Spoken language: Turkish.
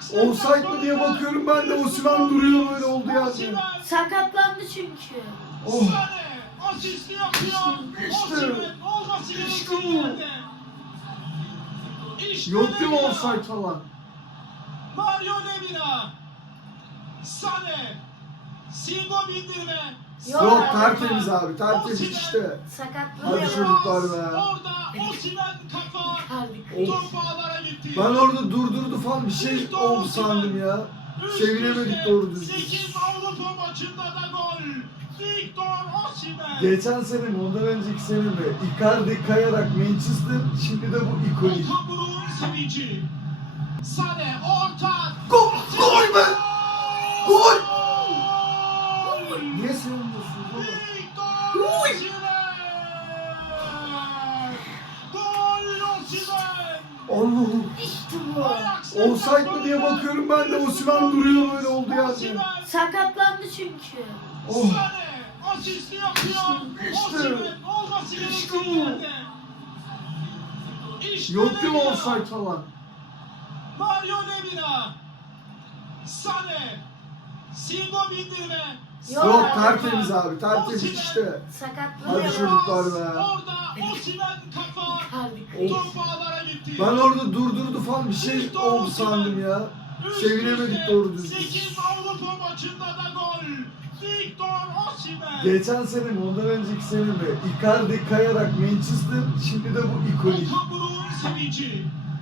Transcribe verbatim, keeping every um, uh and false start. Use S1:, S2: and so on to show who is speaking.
S1: Offside mı diye bakıyorum ben de, Osimhen duruyor, böyle oldu yani.
S2: Sakatlandı çünkü.
S1: Oh.
S3: Asisti yapıyor.
S1: İşte.
S3: Osimhen olması
S1: İşte
S3: gerektiği
S1: bu.
S3: yerde. İşte
S1: Yok değil mi
S3: Lemina.
S1: offside falan?
S3: Mario Lemina. Sane. Singo bindirme.
S1: Yok, tertemiz abi, tertemiz işte.
S2: Sakatlandı.
S1: Hadi çocuklar be.
S3: Orada Osimhen kafa.
S2: Harika.
S3: Top ağlara gitti.
S1: Ben orada durdurdu falan, bir şey oldu sandım ya. Sevinemedik doğru düzgün.
S3: sekiz Avrupa maçında da gol. Victor Osimhen.
S1: Geçen sene mi, ondan önceki sene mi? Icardi kayarak Manchester, şimdi de bu ikonik.
S3: Okan Buruk'un sevinci. Sane orta.
S1: Gol! Gol be! Gol!
S3: Gol!
S1: Niye sevmiyorsunuz oğlum?
S3: Victor Osimhen. Gol Osimhen.
S1: Allah'ım.
S2: İşte bu.
S1: Offside mı diye bakıyorum ben de, Osimhen duruyor, böyle oldu yani.
S3: Osimhen.
S2: Sakatlandı çünkü.
S1: Oh.
S3: Sane asisti yapıyor.
S1: İşte.
S3: Osimhen olması
S1: İşte
S3: gerektiği
S1: bu.
S3: yerde. İşte
S1: Yok değil mi
S3: Lemina.
S1: offside falan?
S3: Mario Lemina. Sane. Singo bindirme.
S1: Yok, tertemiz abi, tertemiz işte.
S2: Sakatlandı.
S1: Hadi çocuklar be.
S3: Orada Osimhen kafa.
S2: Harika.
S3: Top ağlara gitti.
S1: Ben orada durdurdu falan, bir şey oldu sandım ya. Sevinemedik doğru düzgün.
S3: sekiz Avrupa maçında da gol. Victor Osimhen.
S1: Geçen sene mi, ondan önceki sene mi? Icardi kayarak Manchester, şimdi de bu ikonik.
S3: Okan Buruk'un sevinci.